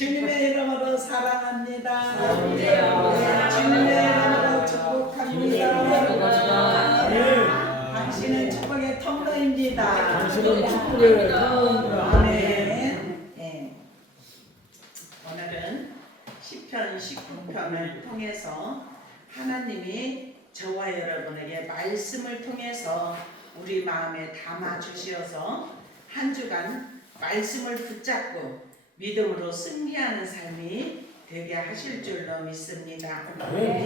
주님의 이름으로 사랑합니다. 사랑합니다. 주님의 이름으로 축복합니다. 당신은 축복의 통로입니다. 당신은 축복의 통로입니다. 아멘. 네. 오늘은 시편 19편을 통해서 하나님이 저와 여러분에게 말씀을 통해서 우리 마음에 담아 주시어서 한 주간 말씀을 붙잡고 믿음으로 승리하는 삶이 되게 하실 줄로 믿습니다.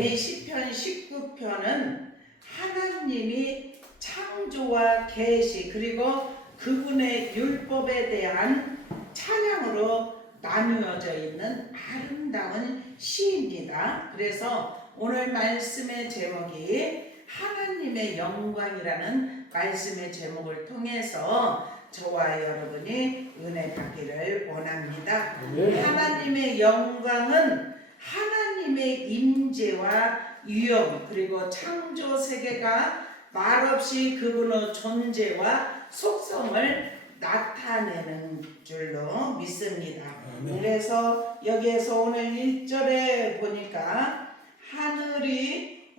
이 시편 19편은 하나님이 창조와 계시 그리고 그분의 율법에 대한 찬양으로 나누어져 있는 아름다운 시입니다. 그래서 오늘 말씀의 제목이 하나님의 영광이라는 말씀의 제목을 통해서 저와 여러분이 은혜 받기를 원합니다. 하나님의 영광은 하나님의 임재와 위엄 그리고 창조 세계가 말없이 그분의 존재와 속성을 나타내는 줄로 믿습니다. 그래서 여기에서 오늘 1절에 보니까 하늘이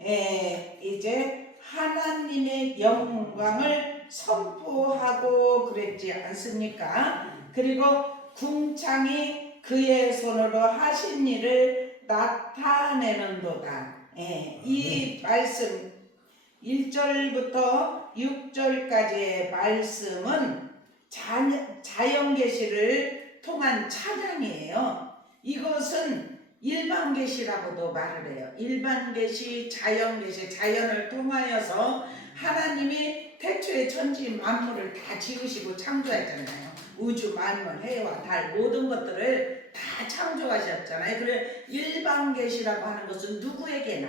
이제 하나님의 영광을 선포하고 그랬지 않습니까? 그리고 궁창이 그의 손으로 하신 일을 나타내는도다. 이 말씀 1절부터 6절까지의 말씀은 자연계시를 통한 찬양이에요. 이것은 일반계시라고도 말을 해요. 일반계시, 자연계시, 자연을 통하여서 하나님이 태초에 천지 만물을 다 지으시고 창조했잖아요. 우주 만물, 해와 달 모든 것들을 다 창조하셨잖아요. 그래 일반계시라고 하는 것은 누구에게나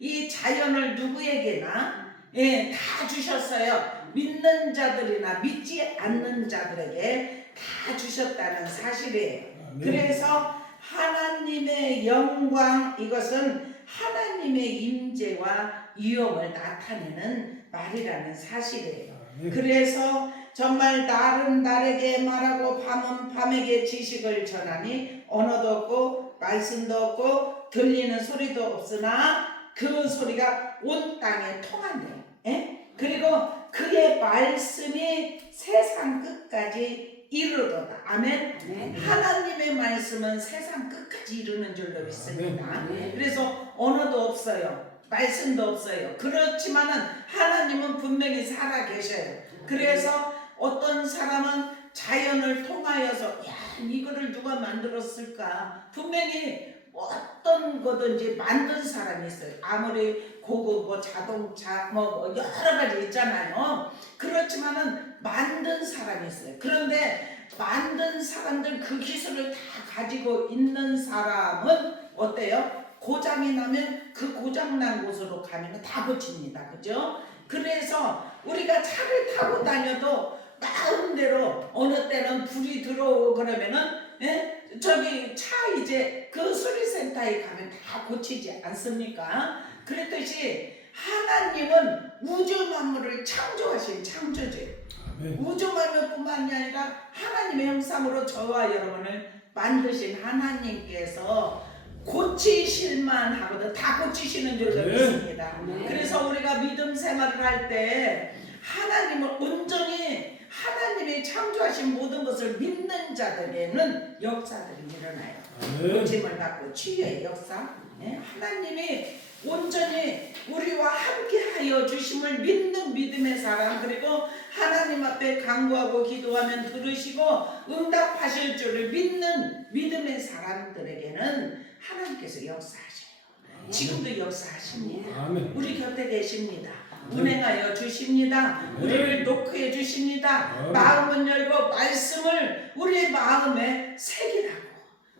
이 자연을 누구에게나 다 주셨어요. 믿는 자들이나 믿지 않는 자들에게 다 주셨다는 사실이에요. 그래서 하나님의 영광 이것은 하나님의 임재와 위엄을 나타내는 말이라는 사실이에요. 그래서 정말 날은 날에게 말하고 밤은 밤에게 지식을 전하니 언어도 없고 말씀도 없고 들리는 소리도 없으나 그 소리가 온 땅에 통한대요. 그리고 그의 말씀이 세상 끝까지 이르도다. 아멘. 하나님의 말씀은 세상 끝까지 이르는 줄로 믿습니다. 그래서 언어도 없어요. 말씀도 없어요. 그렇지만은 하나님은 분명히 살아 계셔요. 그래서 어떤 사람은 자연을 통하여서 야 이거를 누가 만들었을까? 분명히 어떤 거든지 만든 사람이 있어요. 아무리 고급 뭐 자동차 뭐 여러 가지 있잖아요. 그렇지만은 만든 사람이 있어요. 그런데 만든 사람들 그 기술을 다 가지고 있는 사람은 어때요? 고장이 나면 그 고장난 곳으로 가면 다 고칩니다. 그죠? 그래서 우리가 차를 타고 다녀도 마음대로 어느 때는 불이 들어오고 그러면은 저기 차 이제 그 수리센터에 가면 다 고치지 않습니까? 그랬듯이 하나님은 우주 만물을 창조하신 창조주예요. 우주 만물뿐만이 아니라 하나님의 형상으로 저와 여러분을 만드신 하나님께서 고치실만 하거든 다 고치시는 줄로 믿습니다. 그래서 우리가 믿음 생활을 할 때 하나님을 온전히 하나님이 창조하신 모든 것을 믿는 자들에게는 역사들이 일어나요. 고침을 받고 치유의 역사. 하나님이 온전히 우리와 함께하여 주심을 믿는 믿음의 사람 그리고 하나님 앞에 간구하고 기도하면 들으시고 응답하실 줄을 믿는 믿음의 사람들에게는 하나님께서 역사하셔요. 지금도 역사하십니다. 우리 곁에 계십니다. 운행하여 주십니다. 우리를 녹화해 주십니다. 마음은 열고 말씀을 우리의 마음에 새기라고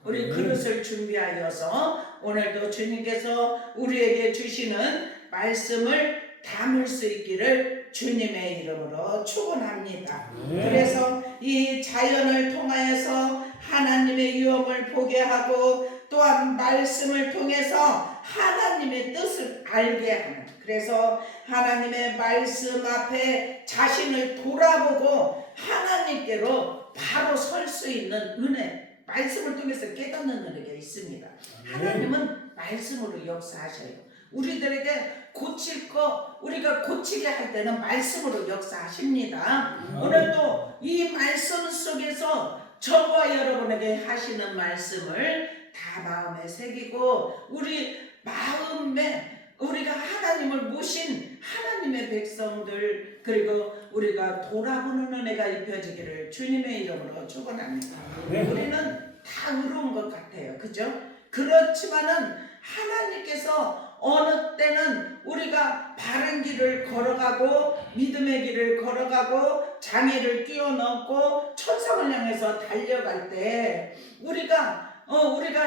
우리 그릇을 준비하여서 오늘도 주님께서 우리에게 주시는 말씀을 담을 수 있기를 주님의 이름으로 축원합니다. 그래서 이 자연을 통하여서 하나님의 위엄을 보게 하고 또한 말씀을 통해서 하나님의 뜻을 알게 하는 그래서 하나님의 말씀 앞에 자신을 돌아보고 하나님께로 바로 설 수 있는 은혜 말씀을 통해서 깨닫는 은혜가 있습니다. 하나님은 말씀으로 역사하셔요. 우리들에게 고칠 거 우리가 고치게 할 때는 말씀으로 역사하십니다. 오늘도 이 말씀 속에서 저와 여러분에게 하시는 말씀을 다 마음에 새기고 우리 마음에 우리가 하나님을 모신 하나님의 백성들 그리고 우리가 돌아보는 은혜가 입혀지기를 주님의 이름으로 축원합니다. 우리는 다 의로운 것 같아요. 그죠? 그렇지만은 하나님께서 어느 때는 우리가 바른 길을 걸어가고 믿음의 길을 걸어가고 장애를 뛰어넘고 천상을 향해서 달려갈 때 우리가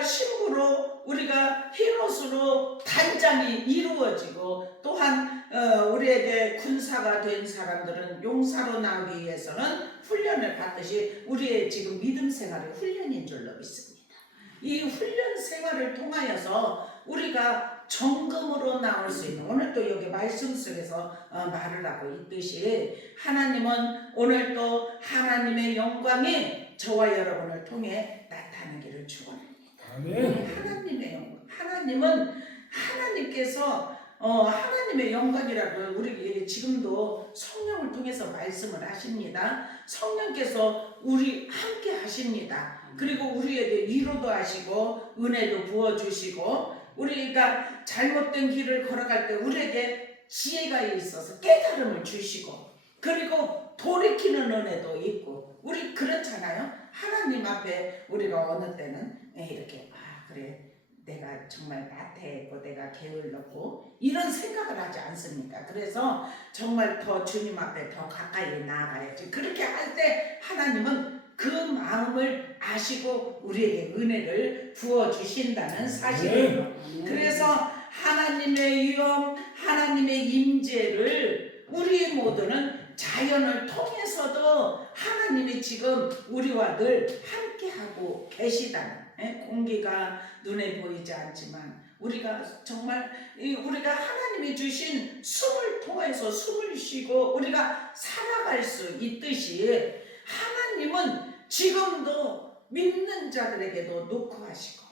신부로 우리가 흰옷으로 단장이 이루어지고 또한 우리에게 군사가 된 사람들은 용사로 나오기 위해서는 훈련을 받듯이 우리의 지금 믿음 생활이 훈련인 줄로 믿습니다. 이 훈련 생활을 통하여서 우리가 정금으로 나올 수 있는 오늘 또 여기 말씀 속에서 말을 하고 있듯이 하나님은 오늘 또 하나님의 영광이 저와 여러분을 통해 나타나기를 축원합니다. 하나님의 영광. 하나님은 하나님께서 하나님의 영광이라고 우리 지금도 성령을 통해서 말씀을 하십니다. 성령께서 우리 함께 하십니다. 그리고 우리에게 위로도 하시고 은혜도 부어주시고 우리가 잘못된 길을 걸어갈 때 우리에게 지혜가 있어서 깨달음을 주시고 그리고 돌이키는 은혜도 있고 우리 그렇잖아요. 하나님 앞에 우리가 어느 때는 이렇게 그래 내가 정말 나태했고 내가 게을렀고 이런 생각을 하지 않습니까? 그래서 정말 더 주님 앞에 더 가까이 나아가야지. 그렇게 할 때 하나님은 그 마음을 아시고 우리에게 은혜를 부어주신다는 사실이에요. 그래서 하나님의 위엄, 하나님의 임재를 우리 모두는 자연을 통해서도 하나님이 지금 우리와 늘 함께하고 계시다는 공기가 눈에 보이지 않지만 우리가 정말 우리가 하나님이 주신 숨을 통해서 숨을 쉬고 우리가 살아갈 수 있듯이 하나님은 지금도 믿는 자들에게도 녹화하시고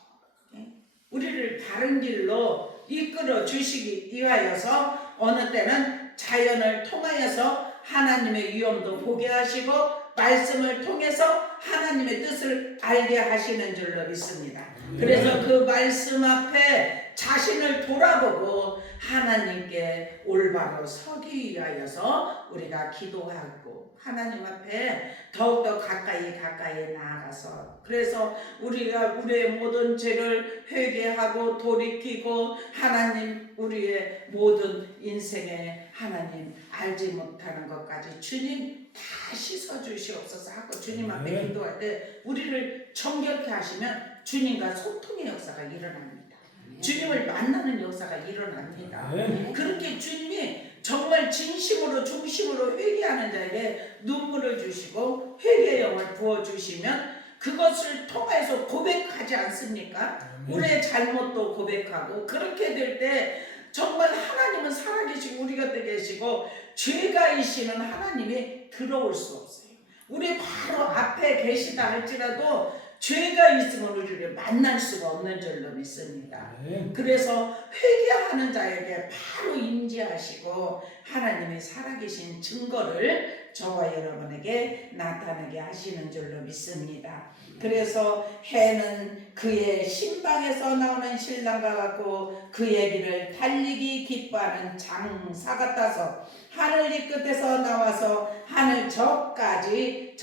우리를 바른 길로 이끌어 주시기 위하여서 어느 때는 자연을 통하여서 하나님의 위엄도 보게 하시고 말씀을 통해서 하나님의 뜻을 알게 하시는 줄로 믿습니다. 그래서 그 말씀 앞에 자신을 돌아보고 하나님께 올바로 서기 위하여서 우리가 기도하고 하나님 앞에 더욱더 가까이 나아가서 그래서 우리가 우리의 모든 죄를 회개하고 돌이키고 하나님 우리의 모든 인생에 하나님 알지 못하는 것까지 주님 다 씻어주시옵소서 하고 주님 앞에 기도할 때 우리를 정결케 하시면 주님과 소통의 역사가 일어납니다. 주님을 만나는 역사가 일어납니다. 그렇게 주님이 정말 진심으로 중심으로 회개하는 자에게 눈물을 주시고 회개의 영을 부어주시면 그것을 통해서 고백하지 않습니까? 우리의 잘못도 고백하고 그렇게 될 때 정말 하나님은 살아계시고 우리 곁에 계시고 죄가 이시는 하나님이 들어올 수 없어요. 우리 바로 앞에 계시다 할지라도 죄가 있으면 우리를 만날 수가 없는 줄로 믿습니다. 그래서 회개하는 자에게 바로 임재하시고 하나님의 살아계신 증거를 저와 여러분에게 나타나게 하시는 줄로 믿습니다. 그래서 해는 그의 신방에서 나오는 신랑과 같고 그의 길을 달리기 기뻐하는 장사 같아서 하늘 이 끝에서 나와서 하늘 저 끝까지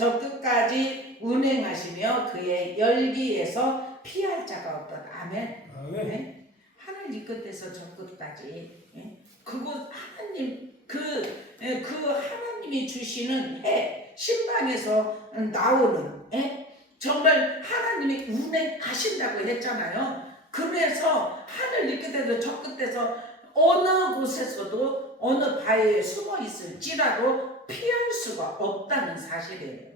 운행하시며 그의 열기에서 피할 자가 없다. 아멘. 하늘 이 끝에서 저 끝까지 그곳 하나님 그 하나님이 주시는 해 신방에서 나오는 정말 하나님이 운행하신다고 했잖아요. 그래서 하늘 이 끝에서 저 끝에서 어느 곳에서도 어느 바위에 숨어 있을지라도 피할 수가 없다는 사실이에요.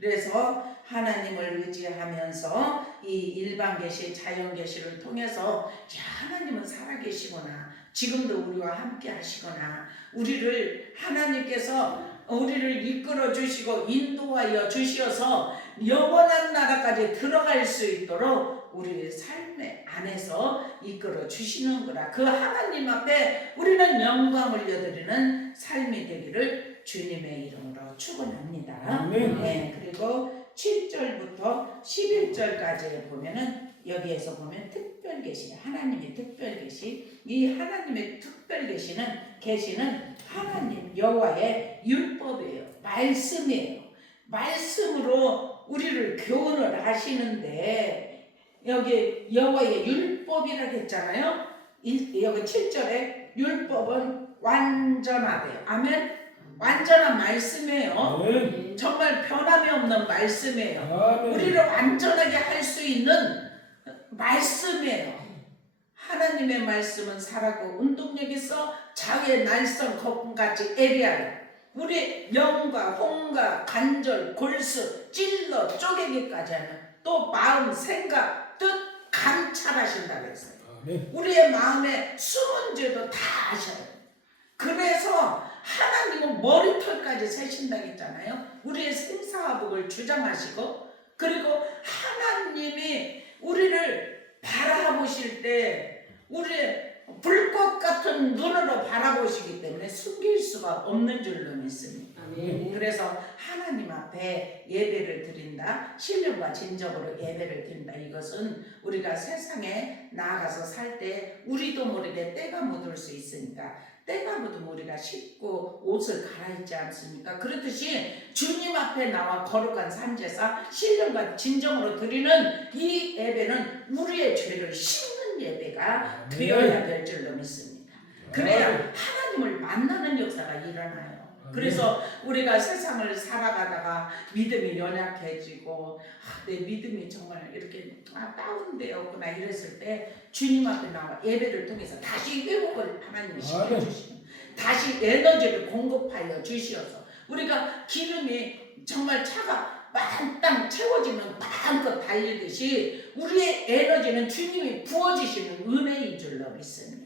그래서 하나님을 의지하면서 이 일반 계시, 자연 계시를 통해서 하나님은 살아계시구나, 지금도 우리와 함께 하시구나, 우리를 하나님께서 우리를 이끌어 주시고 인도하여 주셔서 영원한 나라까지 들어갈 수 있도록 우리 삶의 안에서 이끌어 주시는 거라. 그 하나님 앞에 우리는 영광을 올려드리는 삶이 되기를 주님의 이름으로 축원합니다. 네, 그리고 7절부터 11절까지 보면은 여기에서 보면 특별 계시, 하나님의 특별 계시, 이 하나님의 특별 계시는 하나님 여호와의 율법이에요. 말씀이에요. 말씀으로 우리를 교훈을 하시는데 여기 여호와의 율법이라고 했잖아요. 여기 7절에 율법은 완전하대요. 아멘. 완전한 말씀이에요. 정말 변함이 없는 말씀이에요. 우리를 완전하게 할 수 있는 말씀이에요. 하나님의 말씀은 살아고 운동력 있어 자유의 날선 거품같이 예리하여 우리 영과 혼과 관절 골수 찔러 쪼개기까지 하는 또 마음 생각 뜻 감찰하신다고 했어요. 우리의 마음에 숨은 죄도 다 아셔요. 그래서 하나님은 머리털까지 세신다고 했잖아요. 우리의 생사화복을 주장하시고 그리고 하나님이 우리를 바라보실 때 우리의 불꽃 같은 눈으로 바라보시기 때문에 숨길 수가 없는 줄로 믿습니다. 그래서 하나님 앞에 예배를 드린다, 신령과 진정으로 예배를 드린다. 이것은 우리가 세상에 나아가서 살 때 우리도 모르게 때가 묻을 수 있으니까 때가 묻으면 우리가 씻고 옷을 갈아입지 않습니까? 그렇듯이 주님 앞에 나와 거룩한 산제사 신령과 진정으로 드리는 이 예배는 우리의 죄를 씻는 예배가 되어야 될 줄로 믿습니다. 그래야 하나님을 만나는 역사가 일어나요. 그래서 우리가 세상을 살아가다가 믿음이 연약해지고 내 믿음이 정말 이렇게 다운되었구나 이랬을 때 주님 앞에 나와 예배를 통해서 다시 회복을 하나님이 시켜주시는 다시 에너지를 공급하여 주시어서 우리가 기름이 정말 차가 만땅 채워지면 마음껏 달리듯이 우리의 에너지는 주님이 부어주시는 은혜인 줄로 믿습니다.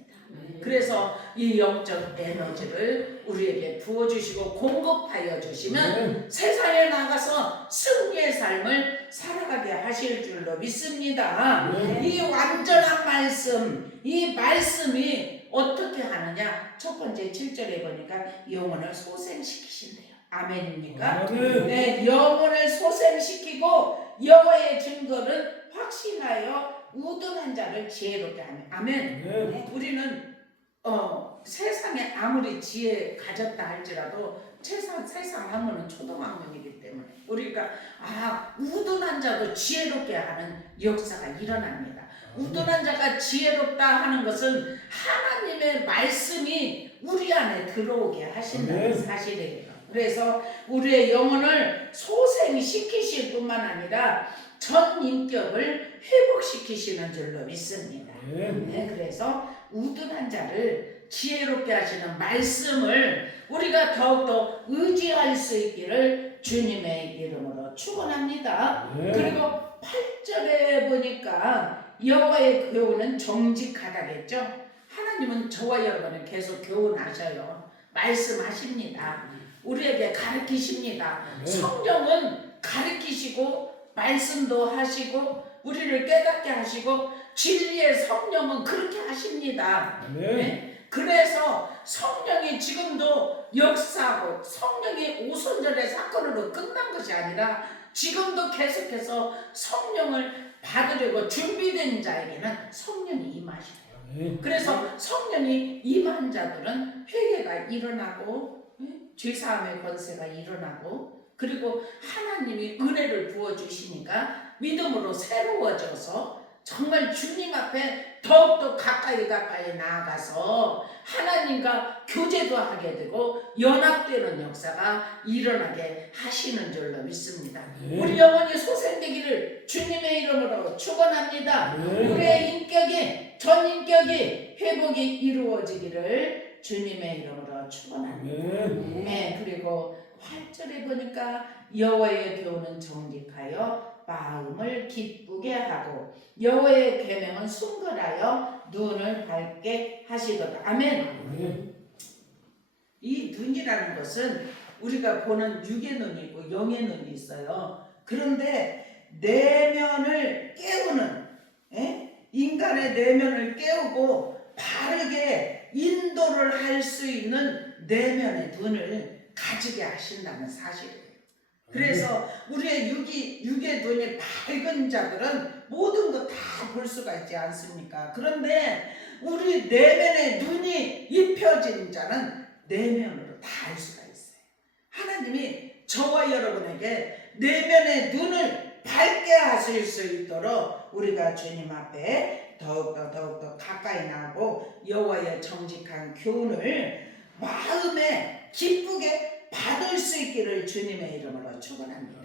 그래서 이 영적 에너지를 우리에게 부어주시고 공급하여 주시면 세상에 나가서 승리의 삶을 살아가게 하실 줄로 믿습니다. 이 완전한 말씀, 이 말씀이 어떻게 하느냐? 첫 번째 7절에 보니까 영혼을 소생시키신대요. 아멘입니까? 네, 영혼을 소생시키고 여호와의 증거를 확신하여 우둔한 자를 지혜롭게 하며 아멘. 우리는 세상에 아무리 지혜 가졌다 할지라도 세상 학문은 초등학문이기 때문에 우리가 우둔한 자도 지혜롭게 하는 역사가 일어납니다. 우둔한 자가 지혜롭다 하는 것은 하나님의 말씀이 우리 안에 들어오게 하신다는 사실이에요. 그래서 우리의 영혼을 소생시키실 뿐만 아니라 전 인격을 회복시키시는 줄로 믿습니다. 네, 그래서 우둔한 자를 지혜롭게 하시는 말씀을 우리가 더욱더 의지할 수 있기를 주님의 이름으로 축원합니다. 그리고 8절에 보니까 여호와의 교훈은 정직하다겠죠. 하나님은 저와 여러분을 계속 교훈하셔요. 말씀하십니다. 우리에게 가르치십니다. 성령은 가르치시고 말씀도 하시고 우리를 깨닫게 하시고 진리의 성령은 그렇게 하십니다. 네? 그래서 성령이 지금도 역사하고 성령이 오순절의 사건으로 끝난 것이 아니라 지금도 계속해서 성령을 받으려고 준비된 자에게는 성령이 임하셔요. 그래서 성령이 임한 자들은 회개가 일어나고 죄사함의 권세가 일어나고 그리고 하나님이 은혜를 부어주시니까 믿음으로 새로워져서 정말 주님 앞에 더욱더 가까이 나아가서 하나님과 교제도 하게 되고 연합되는 역사가 일어나게 하시는 줄로 믿습니다. 우리 영혼이 소생되기를 주님의 이름으로 축원합니다. 우리의 인격이 전 인격이 회복이 이루어지기를 주님의 이름으로 축원합니다. 네, 그리고 8절에 보니까 여호와의 교훈은 정직하여 마음을 기쁘게 하고 여호와의 계명은 순결하여 눈을 밝게 하시도다. 아멘. 이 눈이라는 것은 우리가 보는 육의 눈이 있고 영의 눈이 있어요. 그런데 내면을 깨우는 인간의 내면을 깨우고 바르게 인도를 할 수 있는 내면의 눈을 가지게 하신다는 사실이에요. 그래서 우리의 육의 눈이 밝은 자들은 모든 것 다 볼 수가 있지 않습니까? 그런데 우리 내면의 눈이 입혀진 자는 내면으로 다 알 수가 있어요. 하나님이 저와 여러분에게 내면의 눈을 밝게 하실 수 있도록 우리가 주님 앞에 더욱더 가까이 나오고 여호와의 정직한 교훈을 마음에 기쁘게 받을 수 있기를 주님의 이름으로 축원합니다.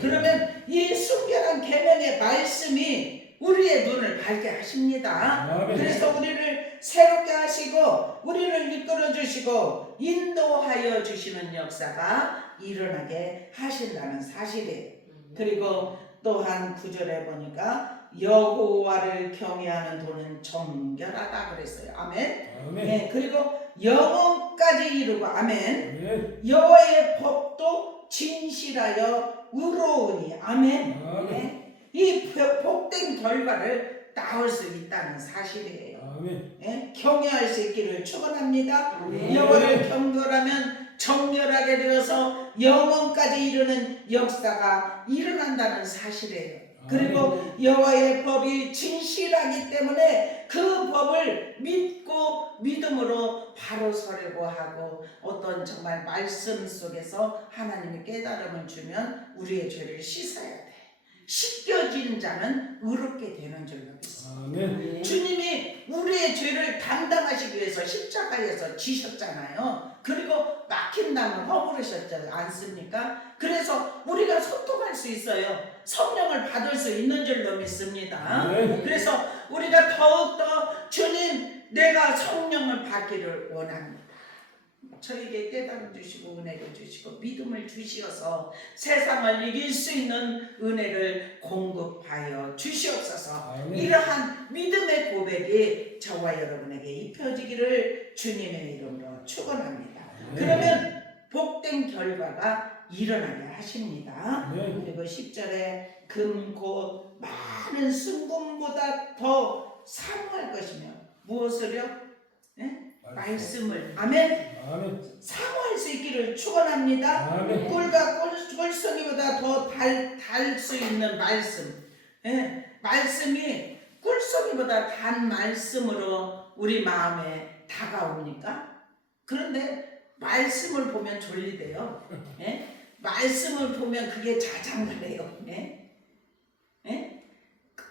그러면 이 순결한 계명의 말씀이 우리의 눈을 밝게 하십니다. 그래서 우리를 새롭게 하시고 우리를 이끌어 주시고 인도하여 주시는 역사가 일어나게 하신다는 사실이에요. 그리고 또한 9절에 보니까 여호와를 경외하는 도는 정결하다 그랬어요. 아멘. 네, 그리고 영원까지 이루고 아멘. 여호와의 법도 진실하여 의로우니 아멘. 네. 이 복된 결과를 낳을 수 있다는 사실이에요. 네? 경외할 수 있기를 축원합니다. 여호와를 경멸하면 정결하게 되어서 영원까지 이르는 역사가 일어난다는 사실이에요. 그리고 여호와의 법이 진실하기 때문에 그 법을 믿고 믿음으로 바로 서려고 하고 어떤 정말 말씀 속에서 하나님의 깨달음을 주면 우리의 죄를 씻어야 돼. 씻겨진 자는 의롭게 되는 줄로 믿습니다. 주님이 우리의 죄를 담당하시기 위해서 십자가에서 지셨잖아요. 그리고 막힌 담을 허물으셨지 않습니까? 그래서 우리가 소통할 수 있어요. 성령을 받을 수 있는 줄로 믿습니다. 그래서 우리가 더욱더 주님 내가 성령을 받기를 원합니다. 저에게 깨달음 주시고 은혜를 주시고 믿음을 주시어서 세상을 이길 수 있는 은혜를 공급하여 주시옵소서. 이러한 믿음의 고백이 저와 여러분에게 입혀지기를 주님의 이름으로 축원합니다. 그러면 복된 결과가 일어나게 하십니다. 그리고 10절에 금곧 많은 순금보다 더 사모할 것이며 무엇을요? 말씀을 아멘. 사모할 수 있기를 축원합니다. 꿀과 꿀송이보다 더 달 수 있는 말씀. 말씀이 꿀송이보다 단 말씀으로 우리 마음에 다가옵니까? 그런데 말씀을 보면 졸리대요. 말씀을 보면 그게 자장가래요.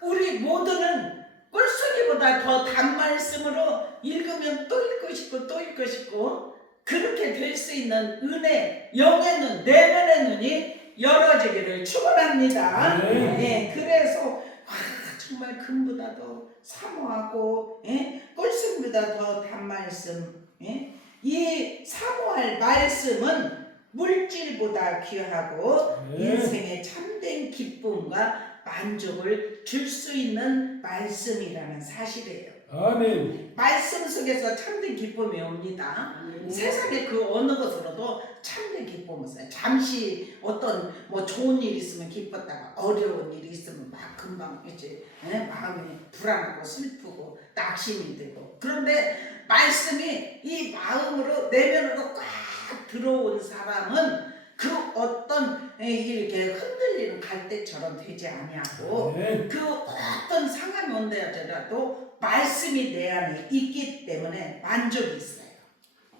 우리 모두는 꿀송이보다 더 단 말씀으로 읽으면 또 읽고 싶고 또 읽고 싶고 그렇게 될 수 있는 은혜, 영의 눈, 내면의 눈이 열어지기를 축원합니다. 그래서 정말 금보다 더 사모하고 꿀송이보다 더 단 말씀. 이 사모할 말씀은 물질보다 귀하고 인생의 참된 기쁨과 만족을 줄 수 있는 말씀이라는 사실이에요. 아멘. 말씀 속에서 참된 기쁨이 옵니다. 세상의 그 어느 것으로도 참된 기쁨이 있어요. 잠시 어떤 좋은 일이 있으면 기뻤다가 어려운 일이 있으면 막 금방 이제 마음이 불안하고 슬프고 낙심이 되고 그런데 말씀이 이 마음으로 내면으로 꽉 들어온 사람은 그 어떤 이렇게 흔들리는 갈대처럼 되지 아니하고 그 어떤 상황이 온다더라도 말씀이 내 안에 있기 때문에 만족이 있어요.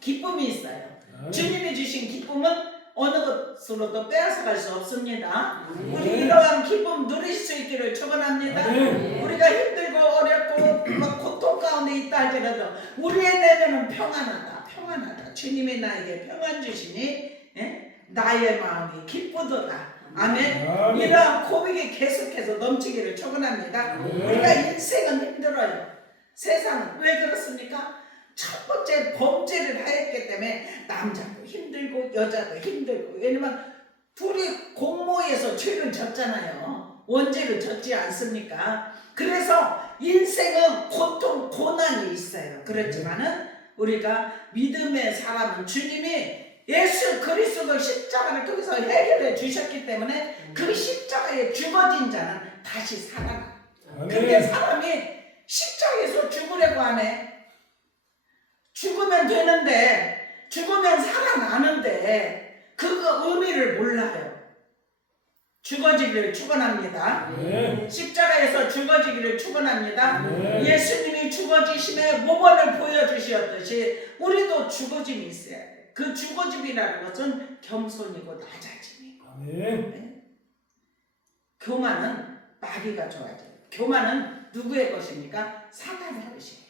기쁨이 있어요. 주님이 주신 기쁨은 어느 것으로도 빼앗아갈 수 없습니다. 우리 이러한 기쁨 누릴 수 있기를 축원합니다. 우리가 힘들고 어렵고 막 고통 가운데 있다 할지라도 우리의 내면은 평안하다. 주님이 나에게 평안 주시니 나의 마음이 기쁘도다. 아멘. 이러한 고백이 계속해서 넘치기를 축원합니다. 우리가 인생은 힘들어요. 세상은 왜 그렇습니까? 첫 번째 범죄를 하였기 때문에 남자도 힘들고 여자도 힘들고 왜냐면 둘이 공모해서 죄를 졌잖아요. 원죄를 졌지 않습니까? 그래서 인생은 고통, 고난이 있어요. 그렇지만은 우리가 믿음의 사람은 주님이 예수 그리스도 십자가를 통해서 해결해 주셨기 때문에 그 십자가에 죽어진 자는 다시 살아나. 근데 사람이 십자가에서 죽으려고 하네. 죽으면 되는데, 죽으면 살아나는데 그 의미를 몰라요. 죽어지기를 축원합니다. 십자가에서 죽어지기를 축원합니다. 예수님이 죽어지심의 모범을 보여주셨듯이 우리도 죽어짐이 있어야 돼요. 그 죽어짐이라는 것은 겸손이고 낮아짐이고. 네? 교만은 마귀가 좋아져요. 교만은 누구의 것입니까? 사단의 것이에요.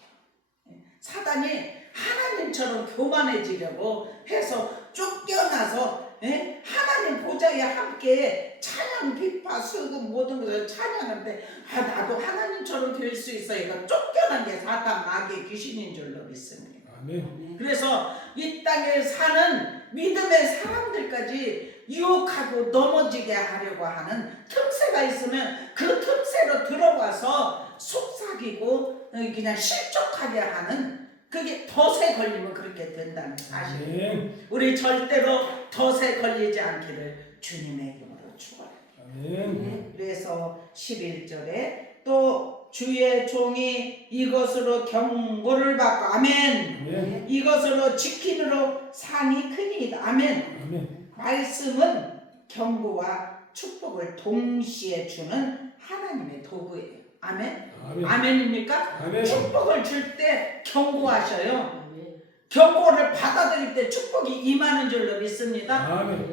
사단이 하나님처럼 교만해지려고 해서 쫓겨나서 하나님 보좌에 함께 찬양, 비파, 수금 모든 것을 찬양하는데 나도 하나님처럼 될 수 있어. 이거 쫓겨난 게 사단, 마귀, 귀신인 줄로 믿습니다. 그래서 이 땅에 사는 믿음의 사람들까지 유혹하고 넘어지게 하려고 하는 틈새가 있으면 그 틈새로 들어가서 속삭이고 그냥 실족하게 하는, 그게 덫에 걸리면 그렇게 된다는 사실이에요. 우리 절대로 덫에 걸리지 않기를 주님의 이름으로 축원합니다. 그래서 11절에 또 주의 종이 이것으로 경고를 받고 아멘. 이것으로 지킴으로 상이 크니이다. 아멘. 말씀은 경고와 축복을 동시에 주는 하나님의 도구예요. 아멘. 아멘입니까? 축복을 줄 때 경고하셔요. 경고를 받아들일 때 축복이 임하는 줄로 믿습니다.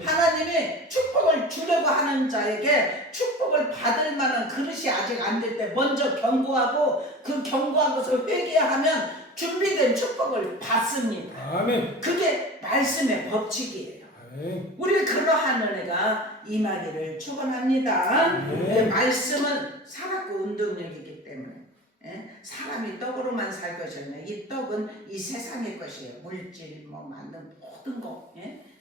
하나님이 축복을 주려고 하는 자에게 축복을 받을 만한 그릇이 아직 안 될 때 먼저 경고하고 그 경고한 것을 회개하면 준비된 축복을 받습니다. 그게 말씀의 법칙이에요. 우리 그러한 은혜가 임하기를 축원합니다. 말씀은 살았고 운동력이기 때문에 사람이 떡으로만 살 것이 아니라 이 떡은 이 세상의 것이에요. 물질, 만든 모든 거.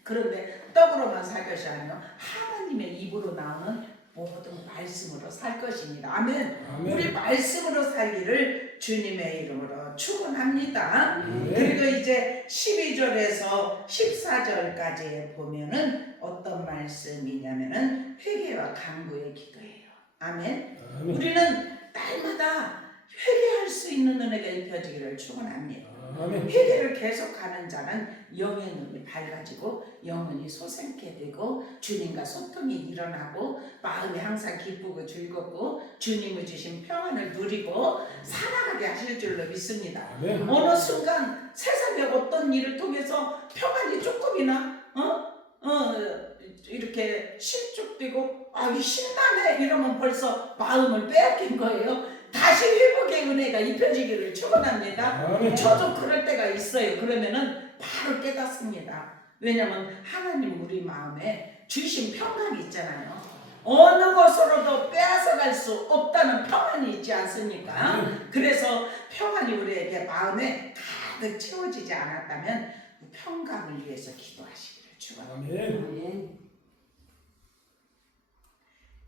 그런데 떡으로만 살 것이 아니라 하나님의 입으로 나오는 모든 말씀으로 살 것입니다. 아멘. 우리 말씀으로 살기를 주님의 이름으로 축원합니다. 그리고 이제 12절에서 14절까지 보면은 어떤 말씀이냐면은 회개와 간구의 기도예요. 아멘. 우리는 날마다 회개할 수 있는 은혜가 입혀지기를 축원합니다. 회개를 계속하는 자는 영의 눈이 밝아지고 영혼이 솟게 되고 주님과 소통이 일어나고 마음이 항상 기쁘고 즐겁고 주님이 주신 평안을 누리고 살아가게 하실 줄로 믿습니다. 어느 순간 세상의 어떤 일을 통해서 평안이 조금이나 이렇게 실족되고 이 신나네 이러면 벌써 마음을 빼앗긴 거예요. 다시 회복의 은혜가 입혀지기를 축원합니다. 저도 그럴 때가 있어요. 그러면은 바로 깨닫습니다. 왜냐하면 하나님 우리 마음에 주신 평강이 있잖아요. 어느 것으로도 빼앗아갈 수 없다는 평안이 있지 않습니까? 그래서 평안이 우리에게 마음에 가득 채워지지 않았다면 평강을 위해서 기도하시기를 축원합니다.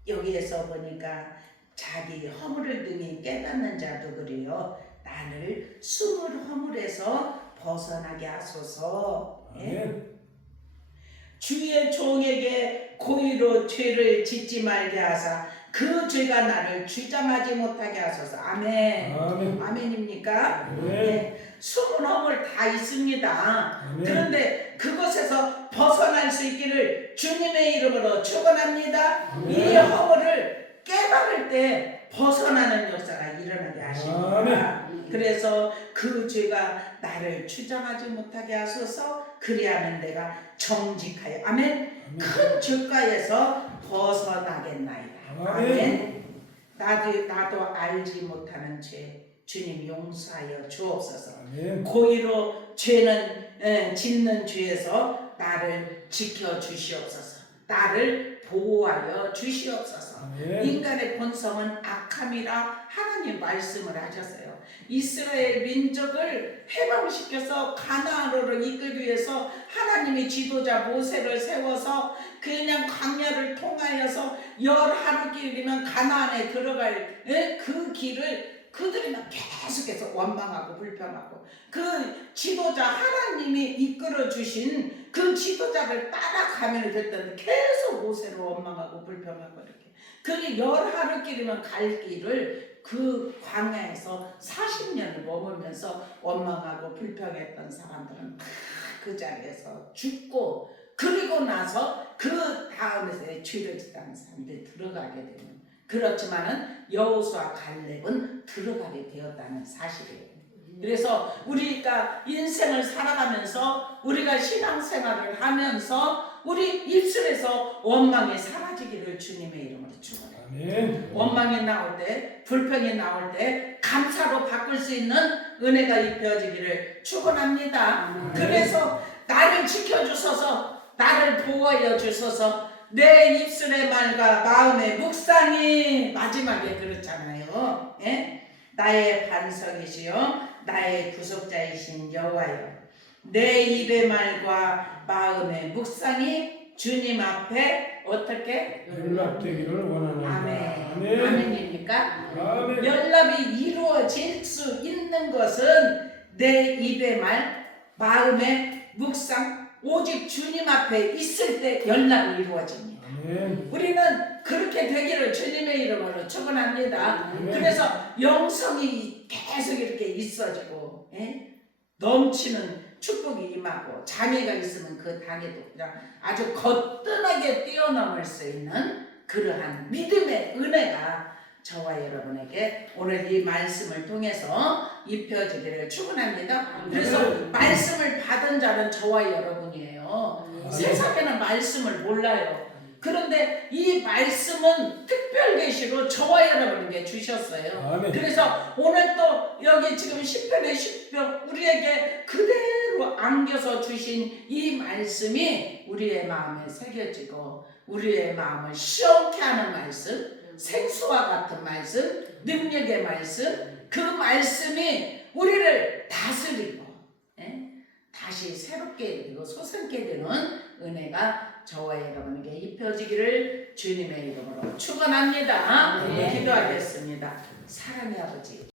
여기에서 보니까 자기 허물을 등에 깨닫는 자도 그래요. 나를 숨을 허물에서 벗어나게 하소서. 주의 종에게 고의로 죄를 짓지 말게 하사 그 죄가 나를 주장하지 못하게 하소서. 아멘. 아멘입니까? 숨은 허물 다 있습니다. 그런데 그것에서 벗어날 수 있기를 주님의 이름으로 축원합니다. 이 허물을 깨달을 때 벗어나는 역사가 일어나게 하십니다. 그래서 그 죄가 나를 주장하지 못하게 하소서. 그리하면 내가 정직하여 아멘. 큰 죄가에서 벗어나겠나이다. 아멘. 나도 알지 못하는 죄 주님 용서하여 주옵소서. 고의로 죄는 짓는 죄에서 나를 지켜 주시옵소서. 나를 보호하여 주시옵소서. 인간의 본성은 악함이라 하나님 말씀을 하셨어요. 이스라엘 민족을 해방시켜서 가나안으로 이끌기 위해서 하나님이 지도자 모세를 세워서 그냥 광야를 통하여서 11길이면 가나안에 들어갈 그 길을 그들이만 계속해서 원망하고 불평하고 그 지도자 하나님이 이끌어 주신 그 지도자를 따라가면 됐던데 계속 오세로 원망하고 불평하고 이렇게. 그게 10하루길이면 갈 길을 그 광야에서 40년을 머물면서 원망하고 불평했던 사람들은 다 그 자리에서 죽고, 그리고 나서 그 다음에 죄를 짓는 사람들이 들어가게 되는, 그렇지만은 여호수아 갈렙은 들어가게 되었다는 사실이에요. 그래서 우리가 인생을 살아가면서 우리가 신앙생활을 하면서 우리 입술에서 원망이 사라지기를 주님의 이름으로 축원해요. 아멘. 원망이 나올 때, 불평이 나올 때 감사로 바꿀 수 있는 은혜가 입혀지기를 축원합니다. 그래서 나를 지켜주소서, 나를 보호하여 주소서, 내 입술의 말과 마음의 묵상이, 마지막에 그렇잖아요. 예? 나의 반석이시여 나의 구속자이신 여호와여, 내 입의 말과 마음의 묵상이 주님 앞에 어떻게 연락되기를 원하는 아멘. 아멘입니까? 아멘. 연락이 이루어질 수 있는 것은 내 입의 말, 마음의 묵상, 오직 주님 앞에 있을 때 연락이 이루어집니다. 아멘. 우리는 그렇게 되기를 주님의 이름으로 축원합니다. 그래서 영성이 계속 이렇게 있어지고, 예? 넘치는 축복이 임하고, 장애가 있으면 그 단에도 그냥 아주 거뜬하게 뛰어넘을 수 있는 그러한 믿음의 은혜가 저와 여러분에게 오늘 이 말씀을 통해서 입혀지기를 축원합니다. 그래서 말씀을 받은 자는 저와 여러분이에요. 세상에는 말씀을 몰라요. 그런데 이 말씀은 특별 계시로 저와 여러분에게 주셨어요. 아멘. 그래서 오늘 또 여기 지금 10편의 10편 우리에게 그대로 안겨서 주신 이 말씀이 우리의 마음에 새겨지고, 우리의 마음을 시원케 하는 말씀, 생수와 같은 말씀, 능력의 말씀, 그 말씀이 우리를 다스리고, 예? 다시 새롭게 되고 솟게 되는 은혜가 저와 여러분에게 입혀지기를 주님의 이름으로 축원합니다. 기도하겠습니다. 사랑의 아버지,